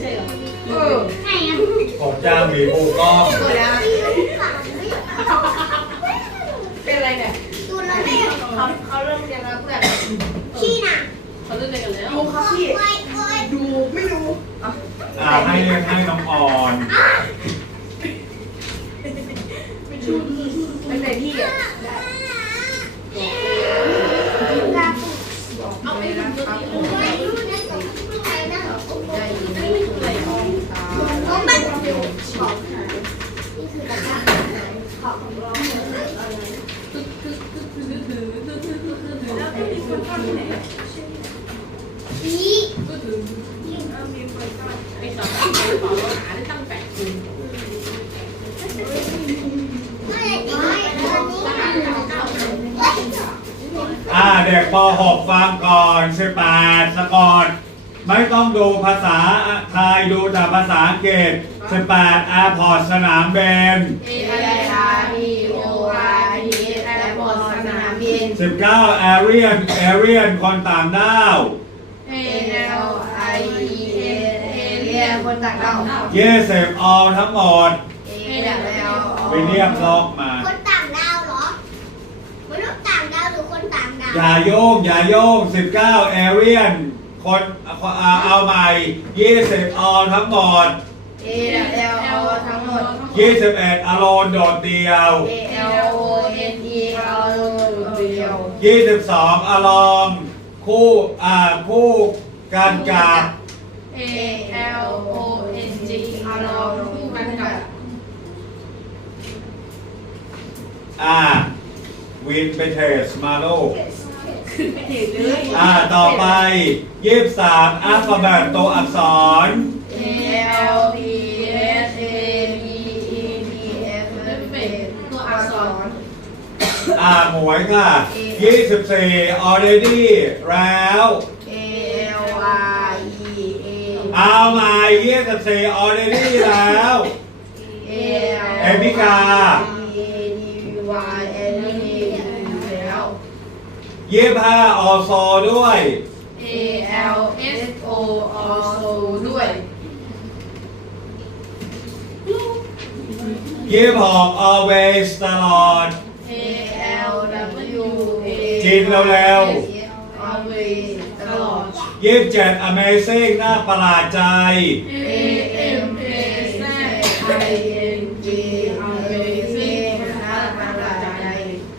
ใช่เหรอเออผมจ้างหมีภูกล้องเกิดอะไรเป็นอะไรเนี่ยเขาเขาเริ่มเรียนแล้วเพื่อนขี้น่ะเขาเริ่มเรียนกันแล้วดูครับพี่โอ้ยโอ้ยดูไม่ดูอะอ่าให้ให้น้องออนไม่เป็นพี่อะเอาไปดูตัวนี้ อ้มันของนี่คือกระดาของร้องอะไรแล้วก็มีคนทำที่ไหนอีก็ถึงไปสอนที่ไม่ได้ตั้งแปดคูณไม่ไม่ตอนนี้อ่าเด็กป .6 ฟังก่อนสิบแปดสกอตไม่ต้องดูภาษาไทยดูแต่ภาษาอังกฤษ สิบแปดแอร์พอร์ตสนามบินเอไออาร์อีโออาร์ทีแอร์พอร์ตสนามบินสิบเก้าแอเรียนแอเรียนคนต่างด้าว เอเอลไอเอเอเรียนคนต่างดาวยี่สิบออทั้งหมดเอเอลไปเรียกล็อกมา คนต่างดาวเหรอมนุษย์ต่างดาวหรือคนต่างดาวอย่าโยงอย่าโยงสิบเก้าแอเรียนคนเอาเอาใหม่ยี่สิบออทั้งหมด เอเอลทั้งหมด ยี่สิบเอ็ดอโลนโดดเดียว A L O N E L เดียว ยี่สิบสองอลองคู่อ่าคู่กันกับ A L O N G อารมคู่กันกับอ่าวินไปเทสมาโลกไม่เห็นเลย อ่าต่อไปยี่สิบสามอัลฟาเบตตัวอักษร A L P S A B E D F เป็นตัวอักษร อ่าหมวยค่ะยี่สิบสี่ already แล้ว A L I E A เอาม่ยี่สิบสี่ already แล้ว A L เอมิกา E A D Y N E แล้วยี่สิบห้า also ด้วย A L S O also ด้วย ยี่สิบหก always ตลอด A L W A กินเร็ว always ตลอด ยี่สิบเจ็ด amazing น่าประหลาดใจ A M A Z I N G amazing น่าประหลาดใจ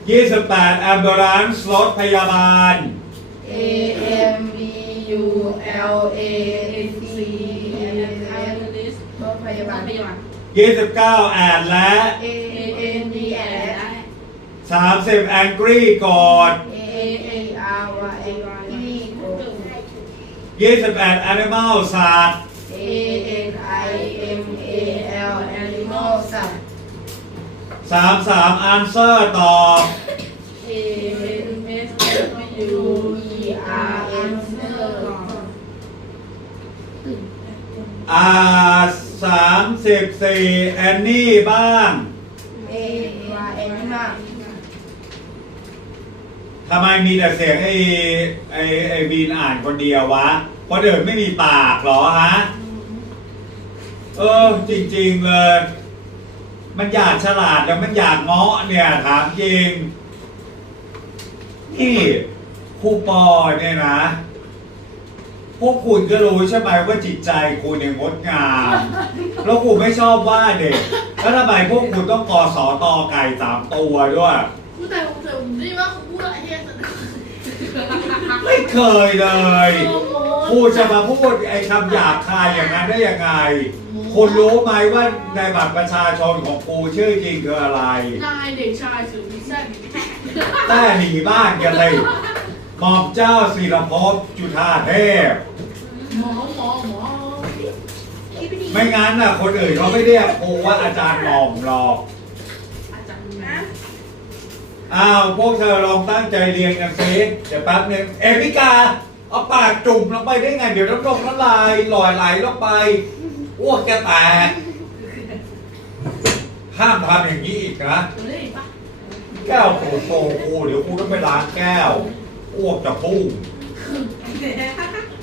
ยี่สิบแปด ambulance รถพยาบาล A M B U L A N C รถพยาบาล ยี่สิบเก้า and และ A N D and สามสิบ angry กรธ A A R Y E ยี่สิบแปด animal สัตว์ A N I M A L animal สัตว์สามสาม answer ตอบ A N S W E R N อ่า สามสิบสี่ annie บ้าง A Y N มากทำไมมีแต่เสียงไอ้ไอ้ไอ้บีนอ่านคนเดียววะคนอื่นไม่มีปากเหรอฮะ เออ จริง ๆ เลย มันอยากฉลาดแล้วมันอยากเงาะเนี่ยถามจริง นี่ครูปอเนี่ยนะ พวกคุณก็รู้ใช่ไหมว่าจิตใจคุณยังงดงาม แล้วคุณไม่ชอบว่าเด็ก แล้วทำไมพวกคุณต้องกอสอตอไก่สามตัวด้วย พูดแต่ผมแต่ผมได้ว่าคุณพูดอะไรเนี่ยสักไม่เคยเลยครูจะมาพูดไอ้คำหยาบคายอย่างนั้นได้ยังไง คุณรู้ไหมว่าในบัตรประชาชนของกูชื่อจริงคืออะไร นายเด็กชายสุนิสัยแต่หนีบ้านกันเลยหมอมเจ้าศิรภพจุธาเทพ หมอหมอหมอไม่งั้นน่ะ คนอื่นเขาไม่เรียกครูว่าอาจารย์หมอมหลอกอ้าวพวกเธอลองตั้งใจเรียนกันสิเดี๋ยวแป๊บนึงเอพิกา เอาปากจุ่มลงไปได้ไง เดี๋ยวน้ำตกน้ำลายลอยไหลลงไปอ้วกแกแตกห้ามทำอย่างนี้อีกนะแก้วโตโตกูเดี๋ยวกูต้องไปล้างแก้วอ้วกจะพุ่ง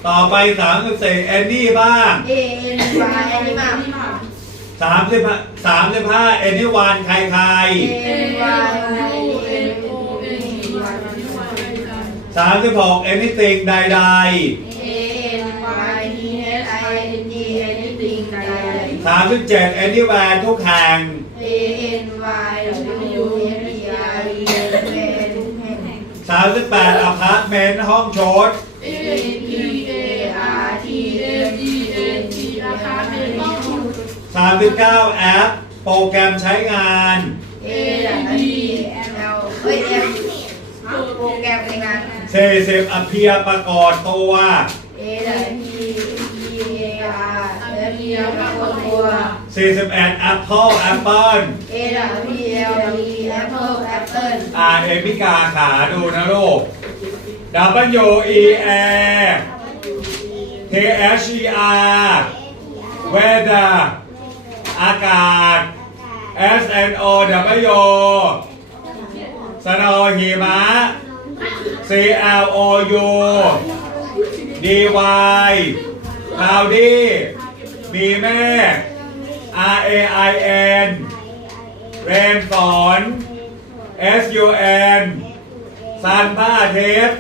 ต่อไปสามสิบสี่แอนนี่บ้าง A N Y อันนี้มาสามสิบสามสิบห้าแอนนี่วานใครใคร A N Y O N O N Y สามสิบหกแอนนี่ติงใด A N Y T H I N G anything ใดๆสามสิบเจ็ดแอนนี่แวนทุกแห่ง A N Y W N E R E N ทุกแห่งสามสิบแปดอพาร์ตเมนต์ห้องโชด A P A 39แอปโปรแกรมใช้งาน A D L เฮ้ยโปรแกรมในงาน 40อเพยประกอบตัว A D E A R เพีประกอบตัว 41 Apple Apple A D L E Apple Apple อ่านเอมิกาขาดูนะลูก W E A T H E R Weather อากาศ S N O W สโนหิมะ C L O U D Y cloudy มีเมฆ R A I N เรนฝน S U N ซันผ้าเทป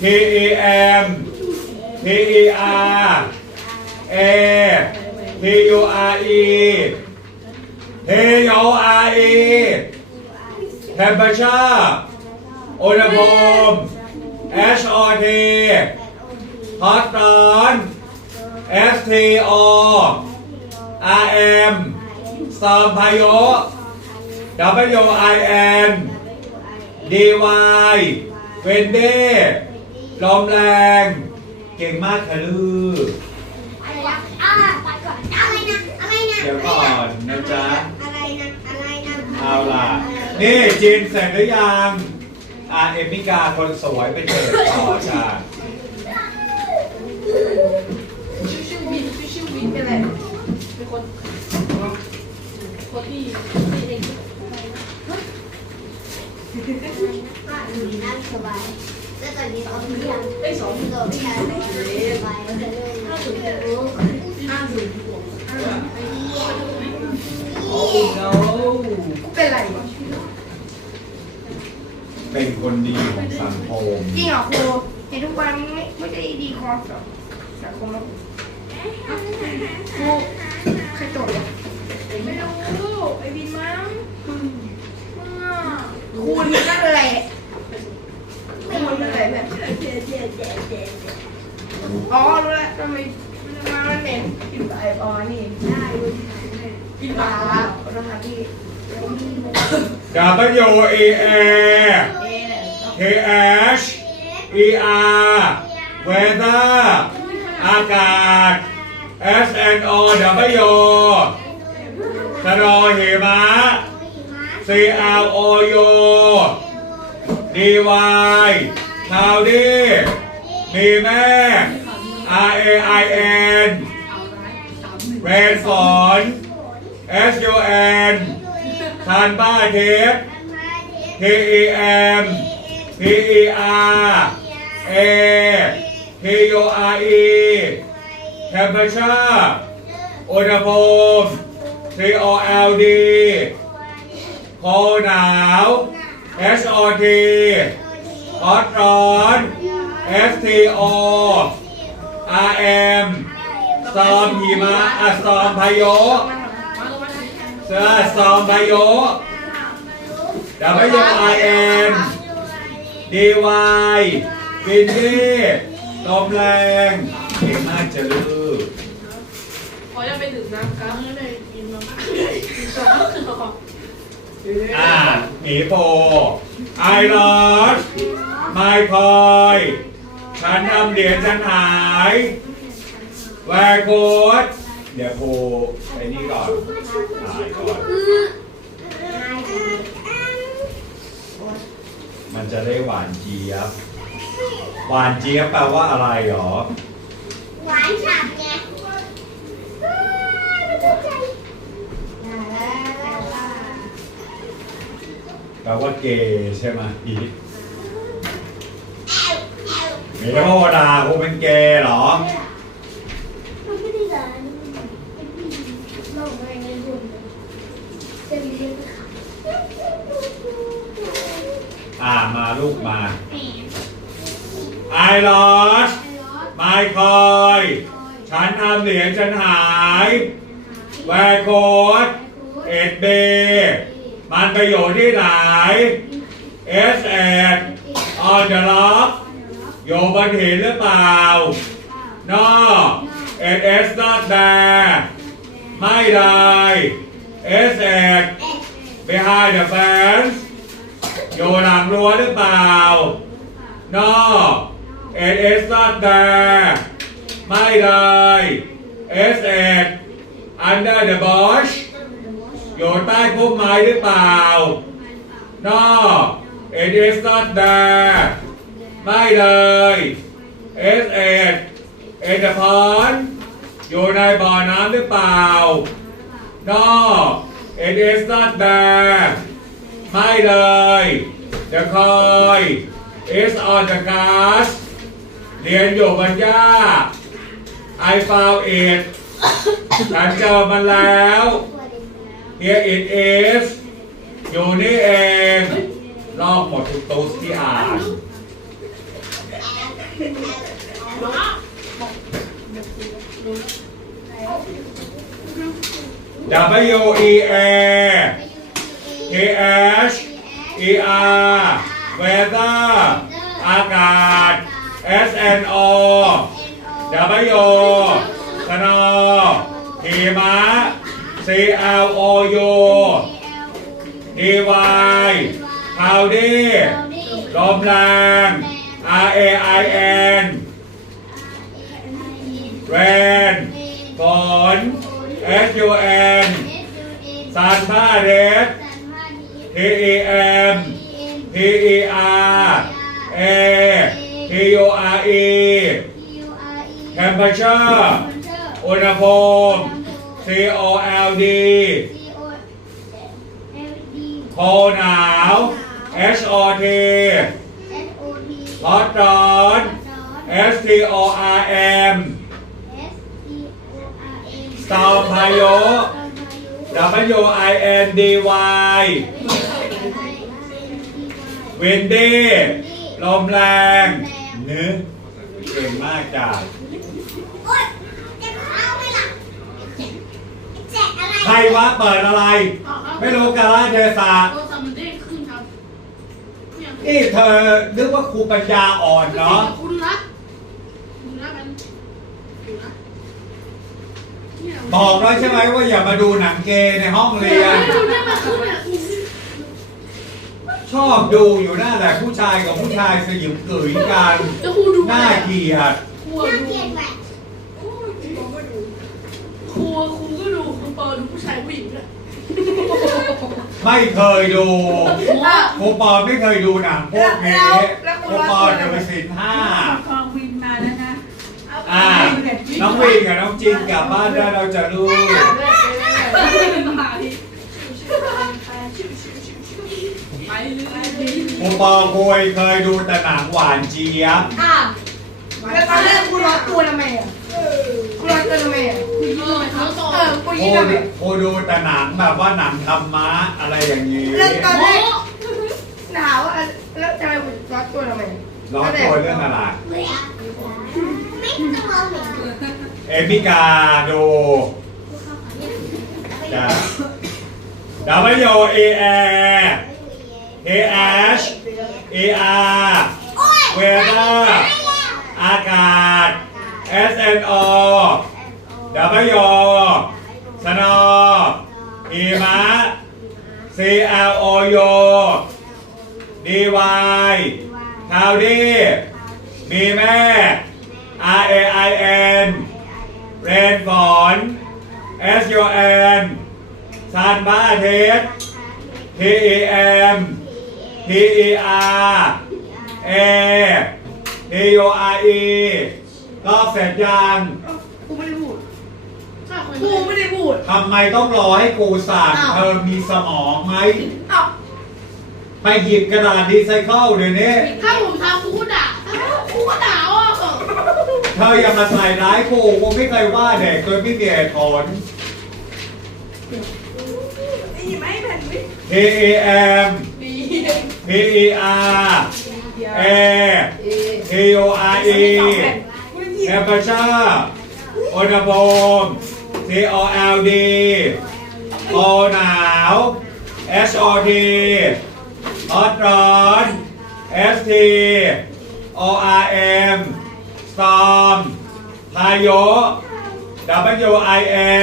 T E M T E R A T U R E T U R E temperature อุณหภูมิ H O T hot ร้อน S T O R M storm พายุ W I N D Y เวนเด้ลมแรง เก่งมากค่ะลูก เดี๋ยวก่อนนะจ๊ะ อะไรนะอะไรนะเอาล่ะ นี่จีนเสร็จหรือยังอาเอมิกาคนสวยไปเจอต่อจ้าชื่อชื่อวินชื่อชื่อวินเป็นอะไรเป็นคนคนที่ที่เองอ่าอยู่ดีนั่งสบายแล้วตอนนี้ตอนเที่ยงไอ้สองโดนพี่ชายสบายสบายแล้วจะเล่นห้าสิบหกห้าสิบหัวโอ้โน เป็นไรวะเป็นคนดีของสังคมจริงเหรอครูเห็นทุกวันไม่ไม่ได้ดีคอสสังคมแล้วครูใครโจทย์วะไม่รู้ไอ้บินมั้งคุณนั่นแหละคุณนั่นแหละแบบอ๋อรู้แล้วทำไมทำไมมันเหม็นกลินไออ๋อนี่บิน ปมาลานะคะที่ W E A เอเนี่ย K H E R weather อากาศ S N O W สโนหิมะ C L O U D Y cloudy มีแม่ R A I N เรนฝน S U N ซันบ้าเทป T E M P E R A T U R E temperature อุณหภูมิ T O L D โคหนาว H O T ฮอตร้อน S T O R M สตอมหิมะอะสตอมพายุ เสื้อสตอมพายุ W I N D Y ฟินดี้ลมแรงเก่งมากจะลือขอจะไปถึงนะครับไม่ได้บินมาอ่าหมีโปไอรอสไมคอยฉันทำเหรียญฉันหาย แวร์โค้ด เดี๋ยวโพไอ้นี่ก่อนถ่ายก่อน มันจะได้หวานเจี๊ยบ หวานเจี๊ยบแปลว่าอะไรหรอ หวานฉ่ำไงแปลว่าเกย์ใช่ไหมพีทมีโทษด่ากูเป็นเกย์เหรอ มันไม่ได้ด่าเป็นผู้หญิงโลกอะไรในบุญจะมีเรื่องค่ะ อ่ามาลูกมาแหม I lost ไอ้รถ my coin ฉันทำเหรียญฉันหาย Where code เอ็ดเบมันไปอยู่ที่ไหน S เอ็ด on the lock อยู่บนหินหรือเปล่า No it is not there ไม่ได้ S เอ็ด behind the fence อยู่หลังรั้วหรือเปล่า No it is not there ไม่ได้ S เอ็ด under the bush อยู่ใต้พุ่มไม้หรือเปล่า No it is not there ไม่เลย S เอ็ด in the pond อยู่ในบ่อน้ำหรือเปล่า No it is not there ไม่เลยเดี๋คอยเอสออนจาการสเรียนโยบัญญ้าไอฟาวเอ็ดฉันเจอมันแล้วเฮียเอ็ดเอสอยู่นี่เองลอกหมดทุกตุสที่อ่านดับเบิลยูเอ E R weather อากาศ S N O W snow หิมะ C L O U D Y cloudy ลมแรง R A I N rain ฝน S U N ซันผ้าเรด T E M P E R A T U R E temperature อุณหภูมิ C O L D โคหนาว H O T ร้อนร้อน S T O R M storm พายุ W I N D Y windy ลมแรงเนื้อเก่งมากจ้าใครวะเปิดอะไร ไม่รู้กาลเทศะโทรศัพท์มันเด้งขึ้นครับเนี่ยนี่เธอนึกว่าครูปัญญาอ่อนเนาะคุณดูนะดูนะมันดูนะเนี่ยบอกแล้วใช่ไหมว่าอย่ามาดูหนังเกย์ในห้องเรียน ชอบดูอยู่นั่นแหละผู้ชายกับผู้ชายสยิมกึ๋ยกันจะครูดูน่าเกลียดครูดูครูครูก็ดูครูเปิดดูผู้ชายผู้หญิงด้วยไม่เคยดูว่าครูปอไม่เคยดูหนังพวกนี้ครูปอจะไปสินห้าคองวินมาแล้วนะอ่าน้องวินกับน้องจินกลับบ้านได้เราจะรู้ไปเลยค รูปอคุยเคยดูแต่หนังหวานเจี๊ยบอะแล้วตอนแรกกูร้อนตัวทำไมอะกูร้อนตัวทำไมอะคุยเลยเขาต่อเออกูครูยิ่งทำไมครูดูแต่หนังแบบว่าหนังธรรมะอะไรอย่างนี้แล้วตอนแรกหนาวอะแล้วทำไมกูร้อนตัวทำไมร้อนตัวเรื่องอะไรไม่ต้องมองเหมือนกันเอมิกาดูจ้ะ W A H A R A H A R เวลาอากาศ S N O W สนอหิมะ C L O U D Y คาวดีมีแม่ R A I N เรนฝน S U N ซันบ้าเทส T E M P E R A T U R E ก็เสร็จยังกูไม่ได้พูดถ้าคนกูไม่ได้พูดทำไมต้องรอให้กูสั่งอ้าวเธอมีสมองไหมเอ้าไปหยิบกระดาษรีไซเคิลเดี๋ยวนี้ ถ้าผมทำครูก็ด่าถ้าครูก็ด่าว่าธออย่ามาใส่ร้ายกูกูไม่เคยว่าเด็กโดยไม่มีเหตุผล ไอ้หยิบไอ้แผ่นวิ P A M บี P E R A T O R E เทมเปอร์ชอร์อุณหภูมิ C O L D โอหนาว S O T ฮอตร้อน S T O R M storm พายุ W I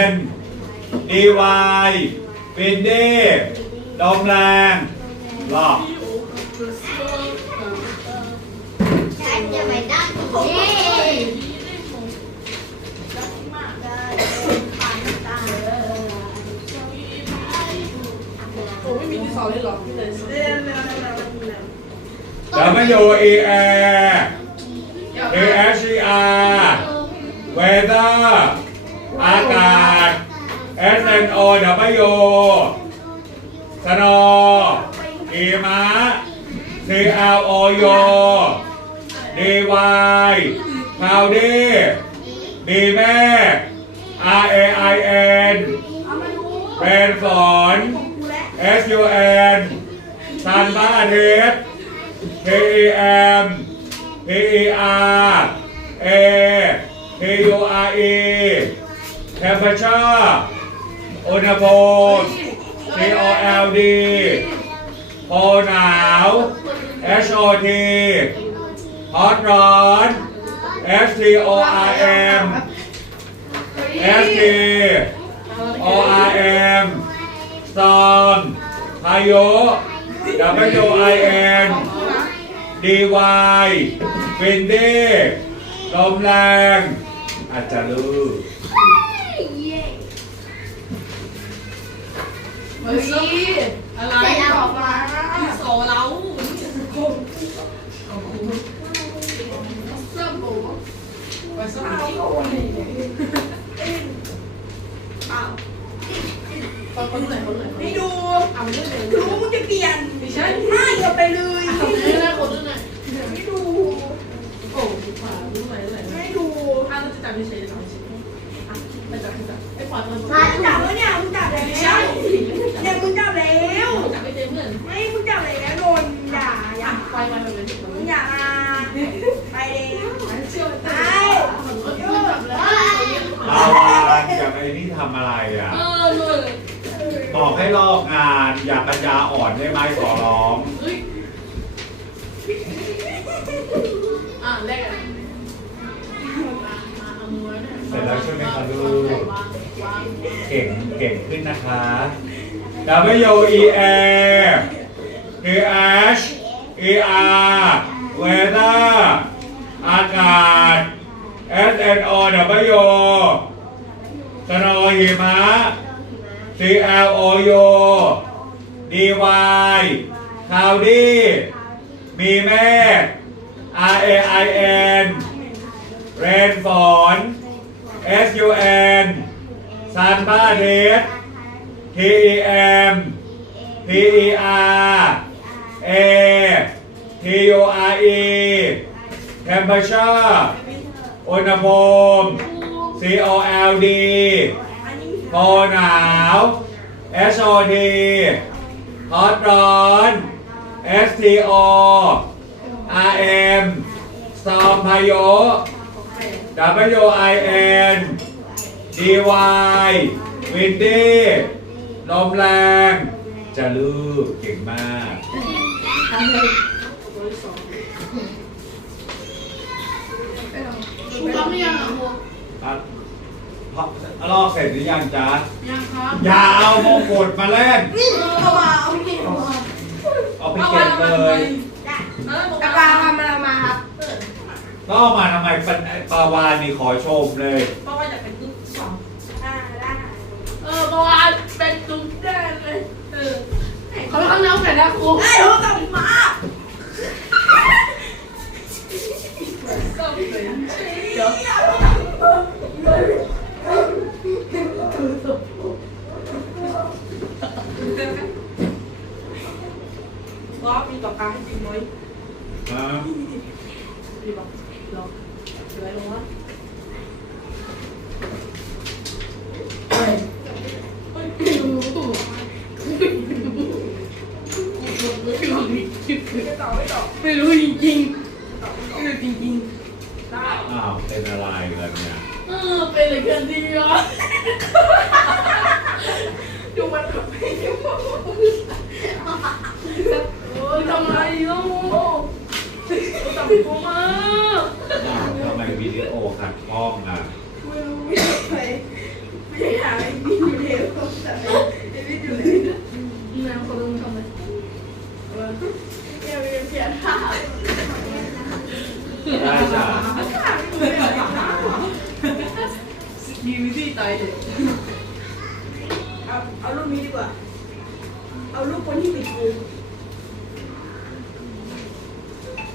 N D Y วินดี้ลมแรงหลอก สามโยเอแอเอเอชอาร์เวเตอร์อากาศเอสเอ็นโอดับเบิลโยสนอีมาซีอาโอโยดีวายพาวดีดีแม่ R A I N เป็นฝน S U N ซันบ้าเทส ย์ K E M P E R A P U R E temperature อุณหภูมิ C O L D โคหนาว H O T ฮอตร้อน S T O R M S T O R M storm พายุ W I N D Y วินดี้ลมแรงอาจจะรู้เฮ้ยอะไรบอกมาที่โซเราเสื้อปูไปเสื้ออ้าวคนคนไหนคนไหนไม่ดูเอาเรื่องไหนรู้มึงจะเปลี่ยนไม่ใช่ไม่เอาไปเลย ไหนเรื่องไหนไม่ดูถ้าจะจับไม่ใช่จะจับไม่ใช่ไปจับไปจับไอ้ขวามันมาจับแล้วเนี่ยมึงจับ ก่งขึ้นนะคะ W E A K H E R weather อากาศ S N O W สโนหิมะ C L O U D Y cloudy มีเมฆ R A I N เรนฝน S U N ซันบ้าเทส T E M P E R A T U R E temperature อุณหภูมิ C O L D อันนี้โคหนาว S O T ฮอตร้อน S T O R M storm พายุ W I N D Y วินดี้ลมแรงจะลูกเก่งมากถูกต้องหรือยังอะโมอะพอลอกเสร็จหรือยังจ๊ะยังครับอย่าเอามงกุฎมาเล่น เอามาเอาเก็บมาเอาไปเก็บเลยกระปาทำอะไรมาครับก็เอามาทำไมปะปาวานนี่ขอชมเลยเพราะว่าอยากเป็นตุ๊กสอง อ่าได้ เออเพราะว่าเป็นตุ๊กแดงเลยเออเขาทำน้ำแข็งนะครูไอ้โทรศัพท์มาเดี๋ยวว่ามีต่อการให้จริงไหม ฮะ ดีป่ะลองอะไรลงวะ ไม่รู้จริงๆไม่รู้จริง อ้าวเป็นอะไรกันเนี่ย ๆเออเป็นอะไรกันดีวะ ดูมันกับพี่ โอ้ยทำไมเล่าจับกูมา อ้าวทำไมวิดีโอ ขัดข้องอะ ไม่รู้ไม่ใครไม่หาไอ้พี่อยู่เลยแต่ไอ้พี่อยู่เลย แม่คนลงทำไม แกมีเพียรท่า ได้จ้ะ ท่าไม่รู้เลย ยีวิธีตายเลย เอาเอารูปนี้ดีกว่า เอารูปคนที่ติดกู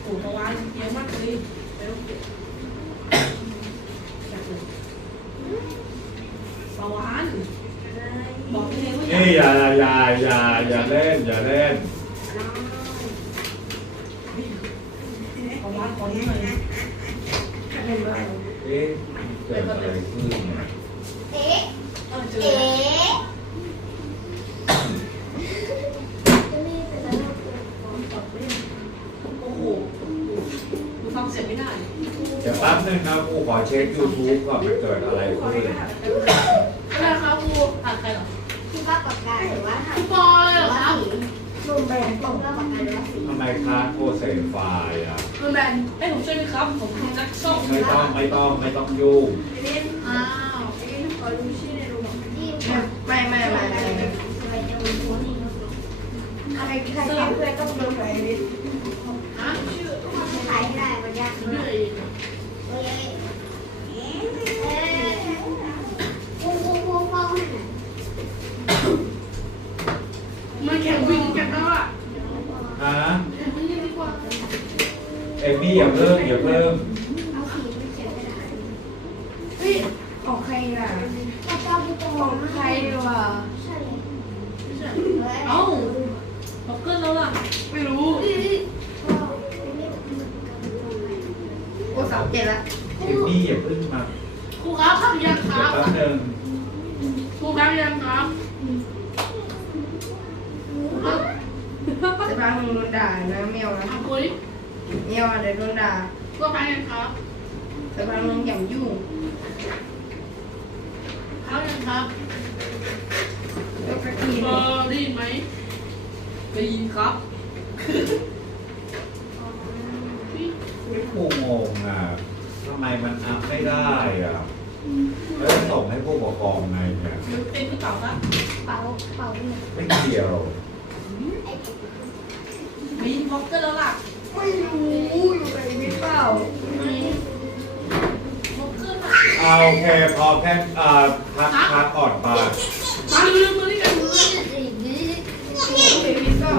โอ้โหวานเยอะมากเลยไปโอเคปาวานบอกเลยว่าอ เอ้ ยาก ยอย่าอย่าอย่าอย่าเล่นอย่าเล่น ปาวานขอนี้หน่อยนะ เอ๊ะเกิดอะไรขึ้นเอ๊ะเออเจอเอ๊ะโอ้โหกูฟังเสียงไม่ได้เดี๋ยวแป๊บนึงนะกูขอเช็ค YouTube ก่อนมันเกิดอะไรขึ้นอะไรครับครูอ่านใครเหรอที่ว่าปากกาหรือว่าครูปอยเหรอครับลงแบนลงว่าปากกาหรือว่าสีทำไมค้างโคเซฟไฟล์อะ คุณแบนให้ผมช่วยไหมครับ ผมนักช่องไม่ต้องไม่ต้องไม่ต้องยุ่งไอ้นี่อ้าวไอ้นี่ขอดูชื่อในรูปที่ไม่ไม่ไม่ไม่ทำไมจะมีโพสต์นี่ใครใครแกเพื่อนต้องดูไปนี่ฮะชื่อขายไม่ได้มันยากชื่ออะไรอีก เอ๊ะเอ๊ะปูปูปูปู มันแข่งวิ่งกันแล้วอะ ฮะ แข่งวิ่งดีกว่า เอมี่อย่าเพิ่มอย่าเพิ่ม เอาสีไม่เขียนไม่ได้ เฮ้ยของใครอะ ปากกาเป็นตัว ของใครวะ ใช่ เอ้าบอกเกินแล้วล่ะ ไม่รู้ โอ้สามเจ็ดละ เอมี่อย่าเพิ่งมา ครูครับทำยังค เดี๋ย รั ว บ แป๊บนึง ครูครับยังครับ จะพามึงโดนด่านะเมียวนะ ทำคุย เมียว อะเดี๋ยวโดนด่าครูครับยังครับจะพามึงอย่ายุ่งครับยังครับแล้วก็ทีเออได้ยินไหมได้ยินครับกูงงอะทำไมมันอัพไม่ได้อะแล้วจะส่งให้ผู้ปกครองไงเนี่ยหรือเป็นหรือเปล่าครับเป่าเป่าเนี่ยไม่เกี่ยวได้ยินบอกเกินแล้วล่ะ ไม่รู้อยู่ไหนหรือเปล่าเอาโอเคพอแค่เอ่อพักพักอ่อนบาง มาเรื่มมาที่กันมือโอ้ยหรือเปล่า